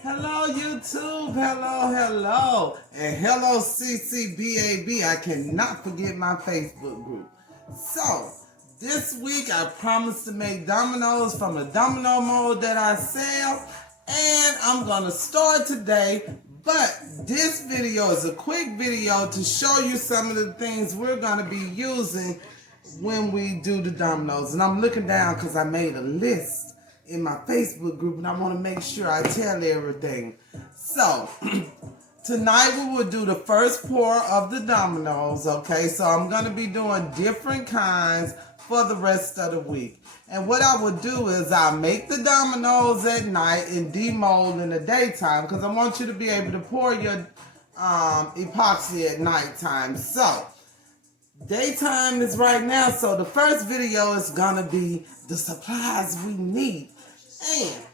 Hello YouTube, hello, and hello CCBAB. I cannot forget my Facebook group. So, this week I promised to make dominoes from the domino mold that I sell, and I'm gonna start today, but this video is a quick video to show you some of the things we're gonna be using when we do the dominoes. And I'm looking down because I made a list in my Facebook group and I want to make sure I tell everything. So tonight we will do the first pour of the dominoes, okay? So I'm going to be doing different kinds for the rest of the week. And what I would do is I make the dominoes at night and demold in the daytime because I want you to be able to pour your epoxy at nighttime. So daytime is right now, so the first video is gonna be the supplies we need. And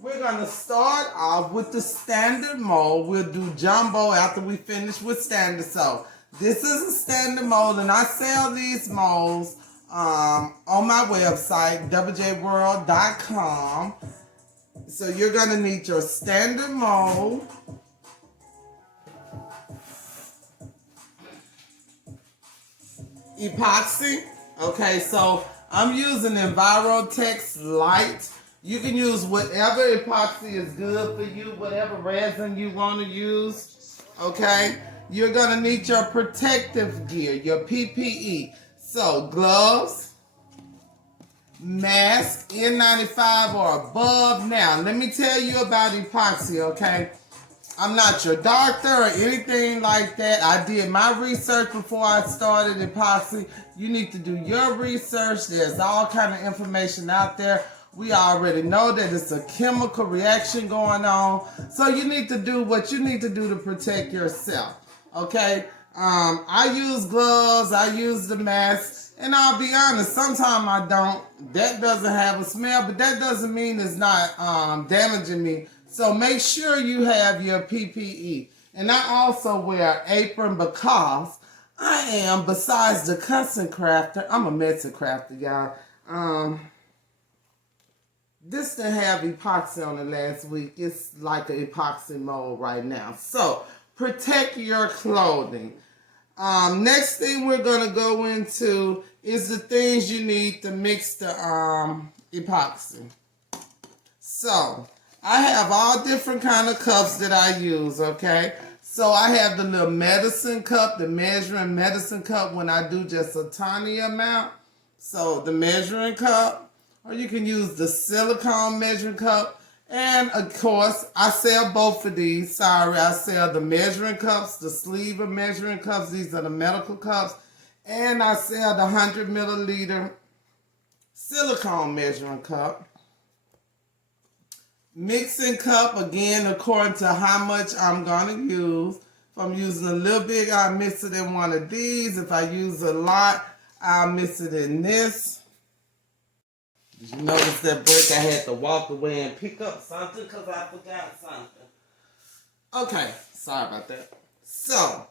we're gonna start off with the standard mold. We'll do jumbo after we finish with standard. So this is a standard mold, and I sell these molds on my website, doublejworld.com. So you're gonna need your standard mold, epoxy. Okay, so I'm using Envirotex Light. You can use whatever epoxy is good for you, whatever resin you want to use. Okay, you're gonna need your protective gear, your PPE. So gloves, mask, N95 or above. Now, let me tell you about epoxy, okay? I'm not your doctor or anything like that. I did my research before I started epoxy. You need to do your research. There's all kind of information out there. We already know that it's a chemical reaction going on. So you need to do what you need to do to protect yourself. Okay? I use gloves. I use the mask. And I'll be honest, sometimes I don't. That doesn't have a smell, but that doesn't mean it's not damaging me. So make sure you have your PPE. And I also wear an apron because I am, besides the custom crafter, I'm a method crafter, y'all. This didn't have epoxy on it last week. It's like an epoxy mold right now. So protect your clothing. Next thing we're going to go into is the things you need to mix the epoxy. So I have all different kind of cups that I use, okay? So I have the little medicine cup, the measuring medicine cup when I do just a tiny amount. So the measuring cup, or you can use the silicone measuring cup. And of course, I sell both of these. Sorry, I sell the measuring cups, the sleeve of measuring cups. These are the medical cups. And I sell the 100 milliliter silicone measuring cup. Mixing cup, again, according to how much I'm going to use. If I'm using a little bit, I'll mix it in one of these. If I use a lot, I'll mix it in this. Did you notice that break? I had to walk away and pick up something because I forgot something. Okay, sorry about that. So,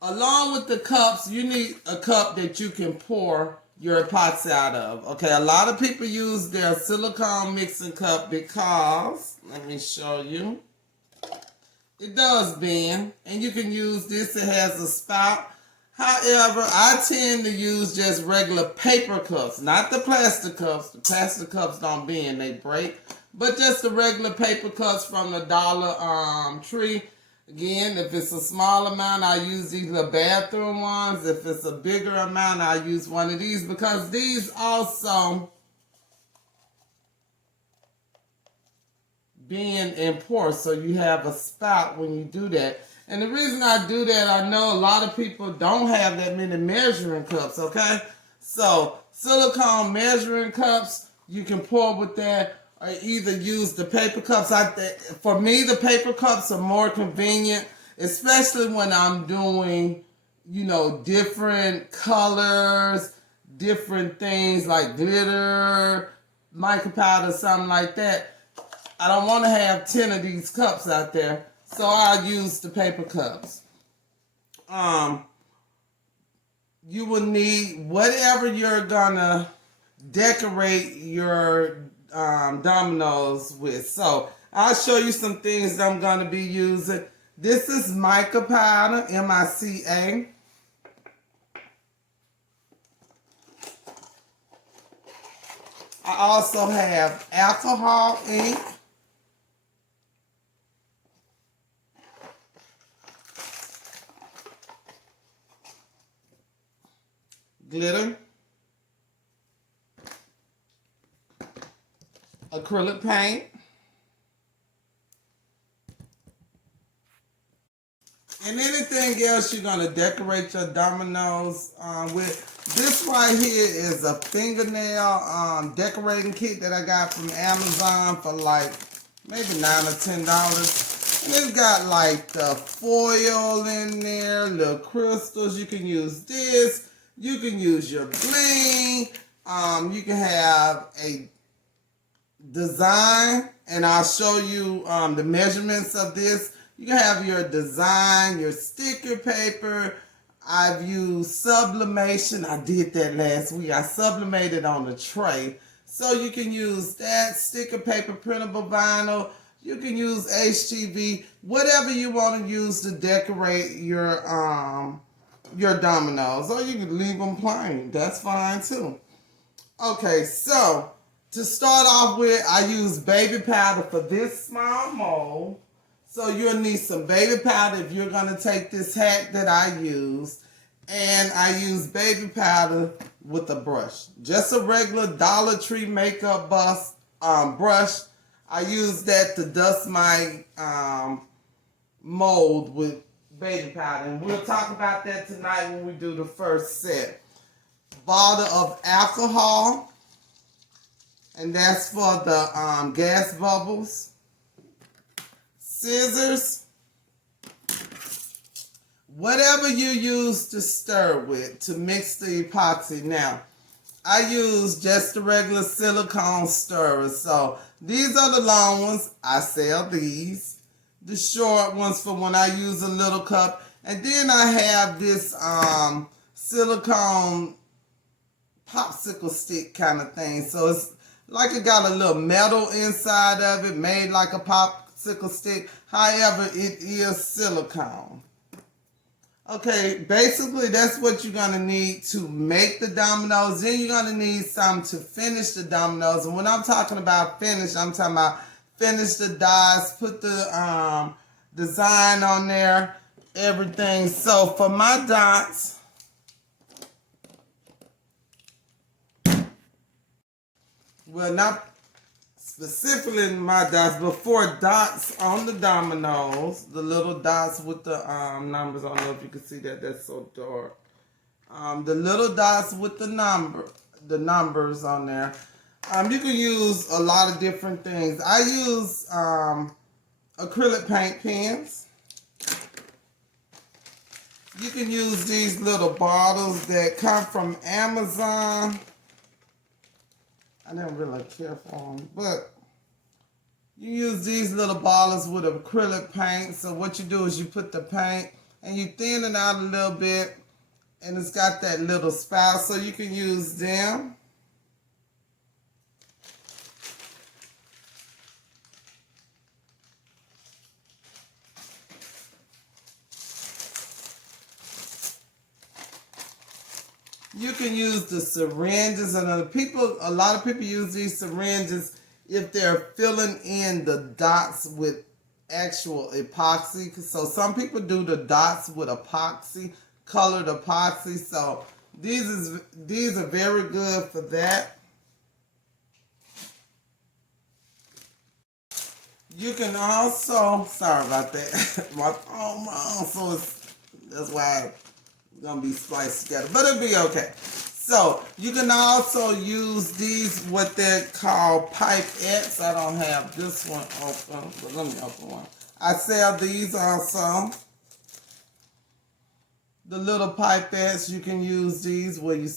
along with the cups, you need a cup that you can pour your epoxy out of. Okay, a lot of people use their silicone mixing cup because, let me show you, it does bend, and you can use this. It has a spout. However, I tend to use just regular paper cups, not the plastic cups. The plastic cups don't bend, they break. But just the regular paper cups from the Dollar Tree. Again, if it's a small amount, I use these little bathroom ones. If it's a bigger amount, I use one of these because these also bend and pour, so you have a spout when you do that. And the reason I do that, I know a lot of people don't have that many measuring cups, okay? So, silicone measuring cups, you can pour with that, or either use the paper cups. For me, the paper cups are more convenient, especially when I'm doing, you know, different colors, different things like glitter, mica powder, something like that. I don't want to have 10 of these cups out there, so I'll use the paper cups. You will need whatever you're gonna decorate your dominoes with. So I'll show you some things that I'm going to be using. This is mica powder, M-I-C-A. I also have alcohol ink. Glitter. Acrylic paint. And anything else you're going to decorate your dominoes with. This right here is a fingernail decorating kit that I got from Amazon for like maybe $9 or $10. And it's got like the foil in there, little crystals. You can use this. You can use your bling. You can have a design, and I'll show you the measurements of this. You can have your design, your sticker paper. I've used sublimation. I did that last week. I sublimated on a tray. So you can use that, sticker paper, printable vinyl. You can use HGV, whatever you want to use to decorate your dominoes. Or you can leave them plain. That's fine too. Okay, so to start off with, I use baby powder for this small mold. So you'll need some baby powder if you're going to take this hack that I use. And I use baby powder with a brush. Just a regular Dollar Tree makeup brush. I use that to dust my mold with baby powder. And we'll talk about that tonight when we do the first set. Bottle of alcohol. And that's for the gas bubbles. Scissors, whatever you use to stir with to mix the epoxy. Now, I use just the regular silicone stirrers. So these are the long ones. I sell these. The short ones for when I use a little cup. And then I have this silicone popsicle stick kind of thing. So it's like it got a little metal inside of it, made like a popsicle stick. However, it is silicone. Okay, basically that's what you're going to need to make the dominoes. Then you're going to need something to finish the dominoes. And when I'm talking about finish, I'm talking about finish the dies, put the design on there, everything. So for my dots, well, not specifically my dots, but 4 dots on the dominoes, the little dots with the numbers. I don't know if you can see that, that's so dark. The little dots with the numbers on there. You can use a lot of different things. I use acrylic paint pens. You can use these little bottles that come from Amazon. I didn't really care for them, but you use these little bottles with acrylic paint. So what you do is you put the paint and you thin it out a little bit, and it's got that little spout, so you can use them. You can use the syringes, and a lot of people use these syringes if they're filling in the dots with actual epoxy. So some people do the dots with epoxy, colored epoxy. So these are very good for that. You can also, sorry about that, my phone wrong, so that's why it's gonna be spliced together, but it'll be okay. So you can also use these, what they're called pipettes. I don't have this one open, but let me open one. I sell these also. The little pipettes, you can use these where you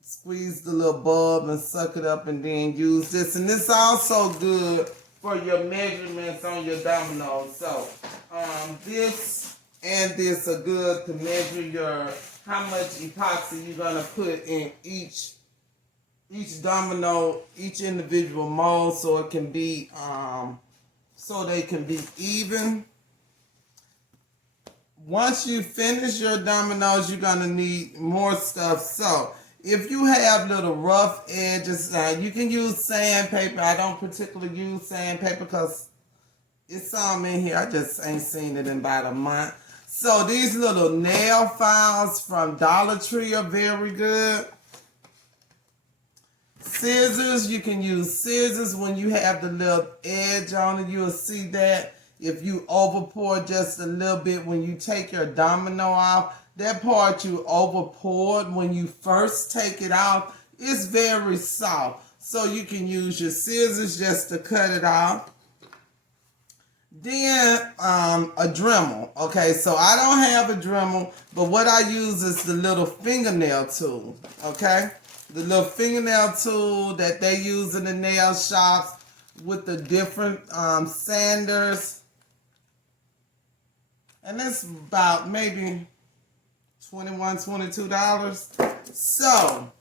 squeeze the little bulb and suck it up and then use this. And this also good for your measurements on your dominoes. So this and this are good to measure how much epoxy you're gonna put in each domino, each individual mold, so it can be so they can be even. Once you finish your dominoes, you're going to need more stuff. So if you have little rough edges, you can use sandpaper. I don't particularly use sandpaper because it's some in here. I just ain't seen it in about a month. So these little nail files from Dollar Tree are very good. Scissors, you can use scissors when you have the little edge on it. You'll see that. If you overpour just a little bit when you take your domino off, that part you overpoured when you first take it off is very soft. So you can use your scissors just to cut it off. Then a Dremel. Okay, so I don't have a Dremel, but what I use is the little fingernail tool. Okay, the little fingernail tool that they use in the nail shops with the different sanders. And it's about maybe $21, $22. So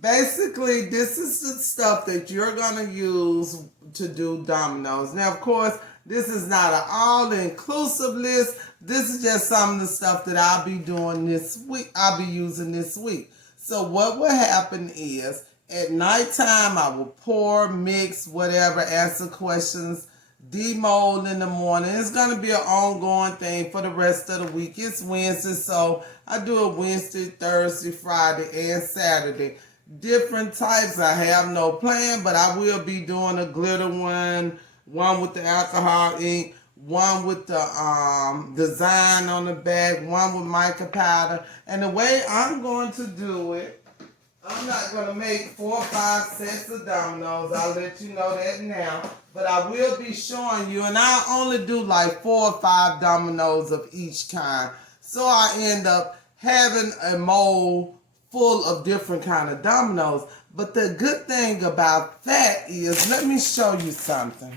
basically, this is the stuff that you're going to use to do dominoes. Now, of course, this is not an all-inclusive list. This is just some of the stuff that I'll be doing this week. I'll be using this week. So what will happen is, at nighttime, I will pour, mix, whatever, answer questions, demold in the morning. It's going to be an ongoing thing for the rest of the week. It's Wednesday, so I do it Wednesday, Thursday, Friday, and Saturday. Different types. I have no plan, but I will be doing a glitter one with the alcohol ink, one with the design on the back, one with mica powder. And the way I'm going to do it, I'm not going to make 4 or 5 sets of dominoes. I'll let you know that now. But I will be showing you, and I only do like 4 or 5 dominoes of each kind. So I end up having a mold full of different kind of dominoes. But the good thing about that is, let me show you something.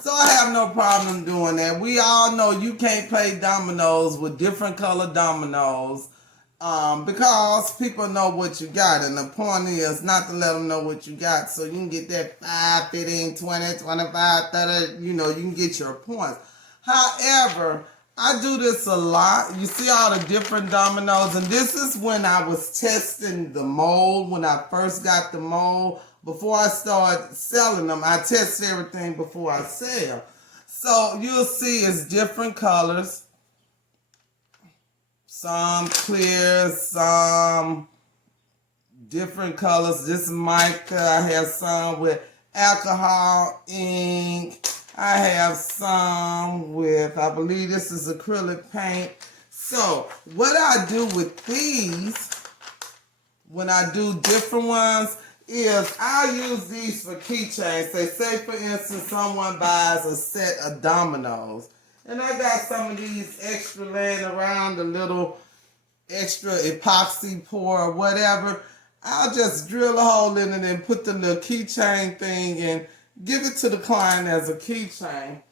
So I have no problem doing that. We all know you can't play dominoes with different color dominoes. Because people know what you got, and the point is not to let them know what you got, so you can get that 5, 15, 20, 25, 30, you can get your points. However, I do this a lot. You see all the different dominoes, and this is when I was testing the mold, when I first got the mold. Before I started selling them, I test everything before I sell. So you'll see it's different colors. Some clear, some different colors. This is mica. I have some with alcohol ink. I have some with, I believe this is acrylic paint. So what I do with these, when I do different ones, is I use these for keychains. Say for instance, someone buys a set of dominoes. And I got some of these extra laying around, a little extra epoxy pour or whatever. I'll just drill a hole in it and put the little keychain thing and give it to the client as a keychain.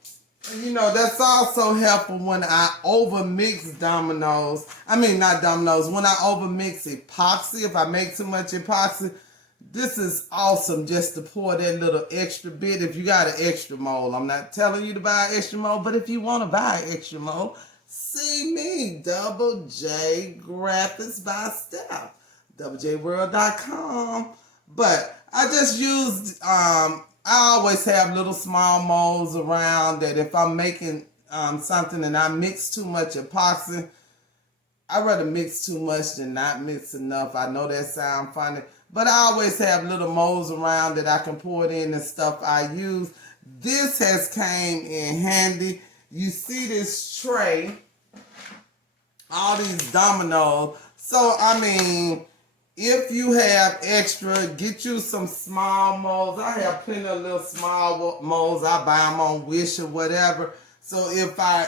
And that's also helpful when I overmix dominoes. I mean, not dominoes, when I overmix epoxy. If I make too much epoxy, this is awesome just to pour that little extra bit. If you got an extra mold, I'm not telling you to buy an extra mold, but if you want to buy an extra mold, see me, Double J Graphix by STEF, doublejworld.com. But I just used, I always have little small molds around that if I'm making something and I mix too much epoxy, I'd rather mix too much than not mix enough. I know that sounds funny. But I always have little molds around that I can pour it in and stuff I use. This has came in handy. You see this tray, all these dominoes. So, I mean, if you have extra, get you some small molds. I have plenty of little small molds. I buy them on Wish or whatever. So if I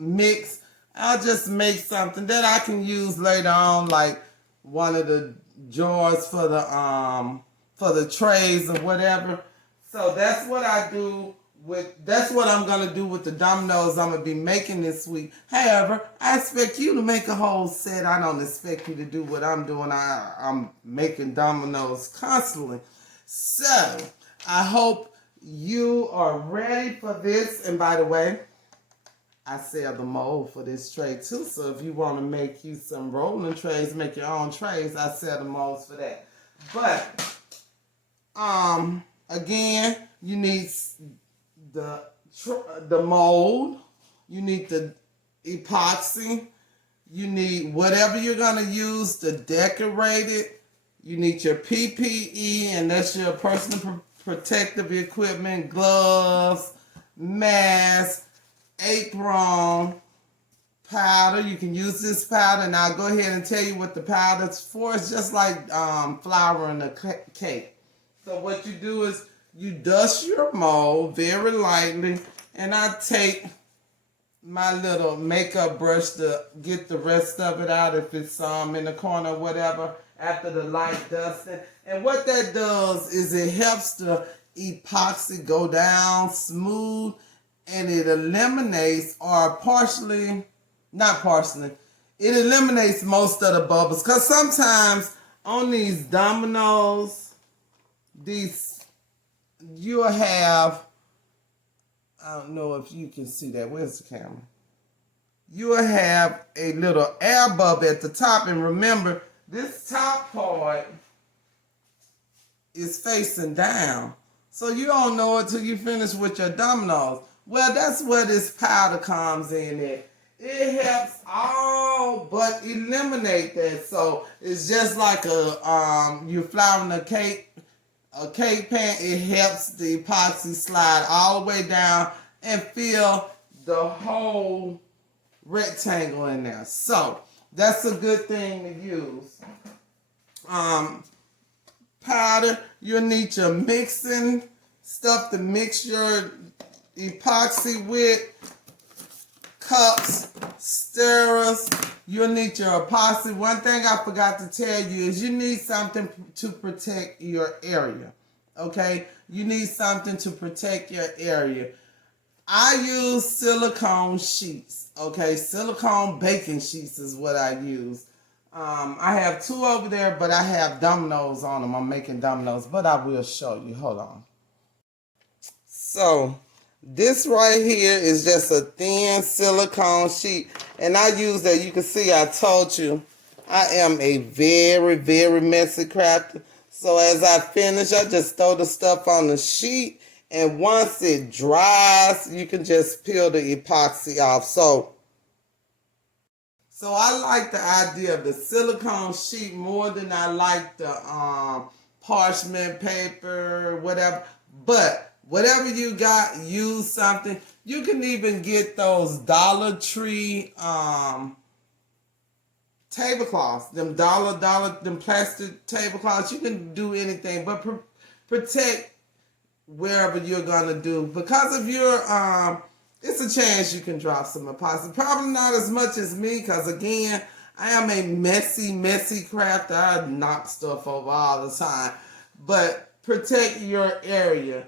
mix, I'll just make something that I can use later on, like one of the jars for the trays or whatever. So that's what I do that's what I'm gonna do with the dominoes I'm gonna be making this week. However, I expect you to make a whole set. I don't expect you to do what I'm doing. I'm making dominoes constantly. So I hope you are ready for this. And by the way, I sell the mold for this tray too. So if you want to make you some rolling trays, make your own trays, I sell the molds for that. But again, you need the mold, you need the epoxy, you need whatever you're gonna use to decorate it. You need your PPE, and that's your personal protective equipment, gloves, mask, apron, powder. You can use this powder, and I'll go ahead and tell you what the powder's for. It's just like flour in a cake. So what you do is you dust your mold very lightly, and I take my little makeup brush to get the rest of it out if it's in the corner or whatever after the light dusting. And what that does is it helps the epoxy go down smooth, and it eliminates, or it eliminates most of the bubbles. Because sometimes on these Dominoes, you'll have, I don't know if you can see that. Where's the camera? You'll have a little air bubble at the top. And remember, this top part is facing down. So you don't know it till you finish with your Dominoes. Well, that's where this powder comes in at. It helps all but eliminate that. So it's just like you're flouring a cake pan. It helps the epoxy slide all the way down and fill the whole rectangle in there. So that's a good thing to use. Powder, you'll need your mixing stuff to mix your epoxy with, cups, stirrers. You'll need your epoxy. One thing I forgot to tell you is you need something to protect your area. Okay? You need something to protect your area. I use silicone sheets. Okay? Silicone baking sheets is what I use. I have two over there, but I have Dominoes on them. I'm making Dominoes, but I will show you. Hold on. So this right here is just a thin silicone sheet, and I use that. You can see I told you I am a very, very messy crafter. So as I finish, I just throw the stuff on the sheet, and once it dries, you can just peel the epoxy off. So I like the idea of the silicone sheet more than I like the parchment paper, whatever. But whatever you got, use something. You can even get those Dollar Tree tablecloths, them them plastic tablecloths. You can do anything, but protect wherever you're gonna do. Because of your it's a chance you can drop some epoxy. Probably not as much as me, because again, I am a messy crafter. I knock stuff over all the time. But protect your area.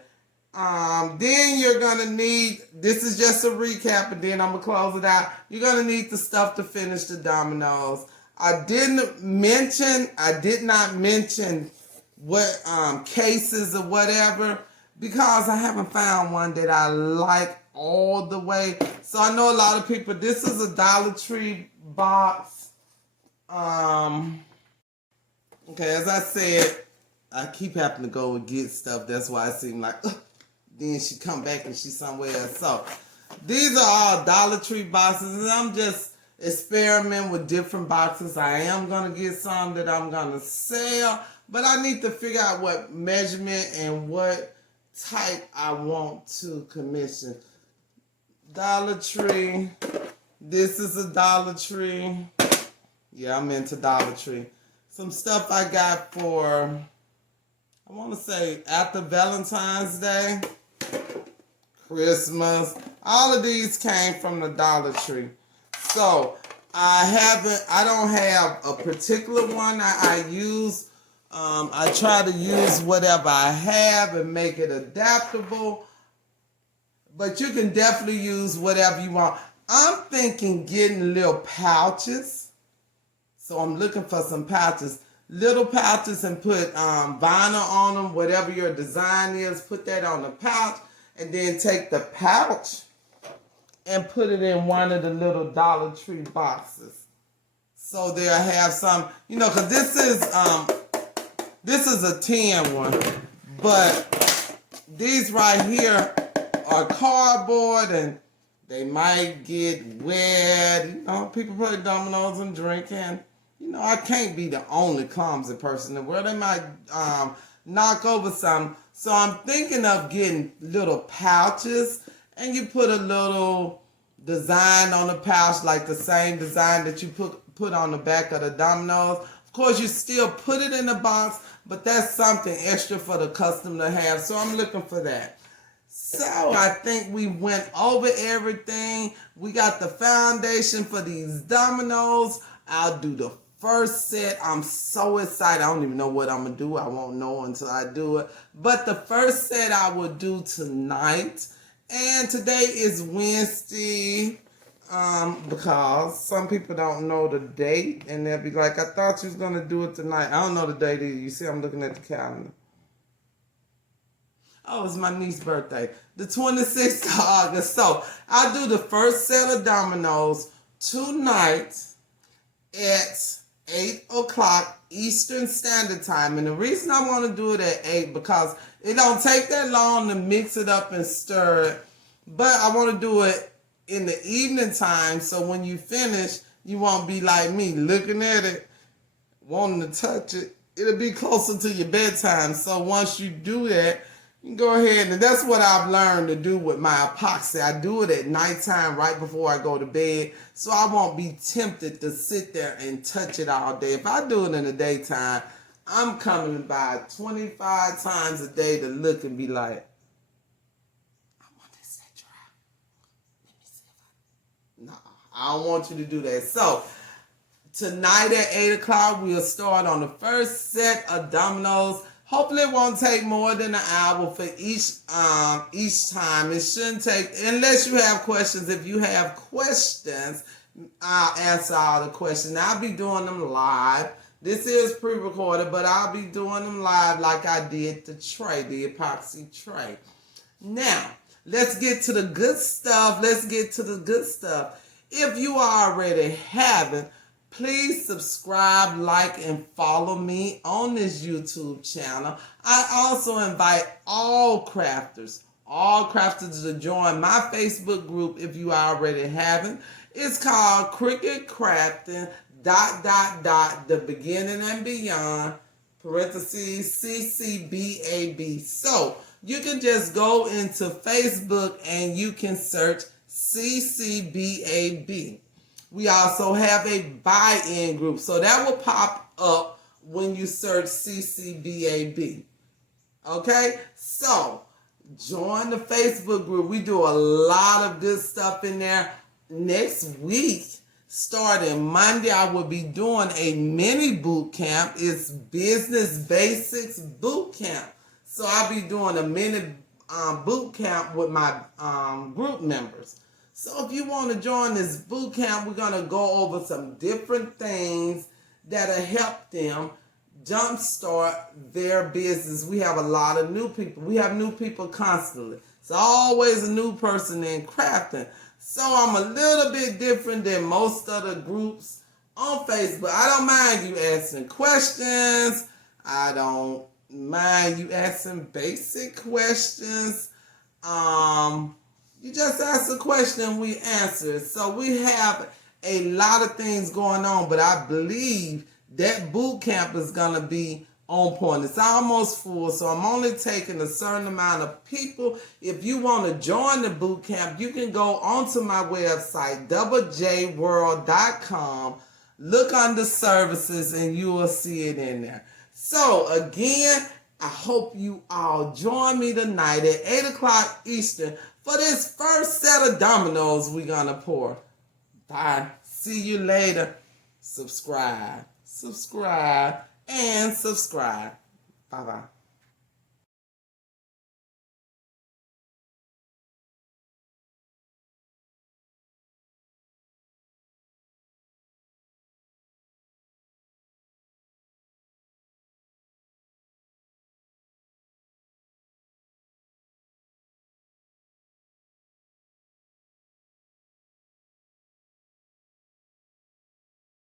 Then you're going to need, this is just a recap, and then I'm going to close it out. You're going to need the stuff to finish the Dominoes. I did not mention what cases or whatever, because I haven't found one that I like all the way. So I know a lot of people, this is a Dollar Tree box. Okay, as I said, I keep having to go and get stuff. That's why it seems like, then she come back and she's somewhere else. So these are all Dollar Tree boxes, and I'm just experimenting with different boxes. I am going to get some that I'm going to sell, but I need to figure out what measurement and what type I want to commission. Dollar Tree. This is a Dollar Tree. Yeah, I'm into Dollar Tree. Some stuff I got for, I want to say, after Valentine's Day, Christmas. All of these came from the Dollar Tree. So I don't have a particular one I use. I try to use whatever I have and make it adaptable. But you can definitely use whatever you want. I'm thinking getting little pouches. So I'm looking for some pouches. little pouches and put vinyl on them, whatever your design is, put that on the pouch, and then take the pouch and put it in one of the little Dollar Tree boxes. So they'll have some, you know, because this is a tin one, but these right here are cardboard and they might get wet. You know, people play dominoes and drinking. You know, I can't be the only clumsy person in the world. They might knock over something. So I'm thinking of getting little pouches, and you put a little design on the pouch, like the same design that you put on the back of the dominoes. Of course, you still put it in the box, but that's something extra for the customer to have. So I'm looking for that. So I think we went over everything. We got the foundation for these dominoes. I'll do the first set. I'm so excited. I don't even know what I'm going to do. I won't know until I do it. But the first set I will do tonight. And today is Wednesday. Because some people don't know the date. And they'll be like, I thought you was going to do it tonight. I don't know the date either. You see, I'm looking at the calendar. Oh, it's my niece's birthday. The 26th of August. So I'll do the first set of dominoes tonight at 8 o'clock Eastern Standard Time. And the reason I want to do it at 8 because it don't take that long to mix it up and stir it. But I want to do it in the evening time so when you finish, you won't be like me looking at it, wanting to touch it. It'll be closer to your bedtime. So once you do that, you can go ahead, and that's what I've learned to do with my epoxy. I do it at nighttime right before I go to bed, so I won't be tempted to sit there and touch it all day. If I do it in the daytime, I'm coming by 25 times a day to look and be like, I want this set dry. Let me see if No, I don't want you to do that. So tonight at 8 o'clock, we'll start on the first set of dominoes. Hopefully it won't take more than an hour for each time. It shouldn't take, unless you have questions. If you have questions, I'll answer all the questions. I'll be doing them live. This is pre-recorded, but I'll be doing them live like I did the tray, the epoxy tray. Now, let's get to the good stuff. If you already haven't, please subscribe, like, and follow me on this YouTube channel. I also invite all crafters to join my Facebook group if you already haven't. It's called Cricket Crafting, ... the beginning and beyond, parentheses, CCBAB. So you can just go into Facebook and you can search CCBAB. We also have a buy-in group. So that will pop up when you search CCBAB. Okay? So, join the Facebook group. We do a lot of good stuff in there. Next week, starting Monday, I will be doing a mini boot camp. It's Business Basics Boot Camp. So, I'll be doing a mini boot camp with my group members. So if you want to join this boot camp, we're going to go over some different things that'll help them jumpstart their business. We have a lot of new people. We have new people constantly. It's always a new person in crafting. So I'm a little bit different than most other groups on Facebook. I don't mind you asking questions. I don't mind you asking basic questions. You just ask a question, we answer it. So we have a lot of things going on, but I believe that boot camp is going to be on point. It's almost full, so I'm only taking a certain amount of people. If you want to join the boot camp, you can go onto my website, doublejworld.com, look under services, and you will see it in there. So again, I hope you all join me tonight at 8 o'clock Eastern for this first set of dominoes we're going to pour. Bye. See you later. Subscribe, and subscribe. Bye-bye.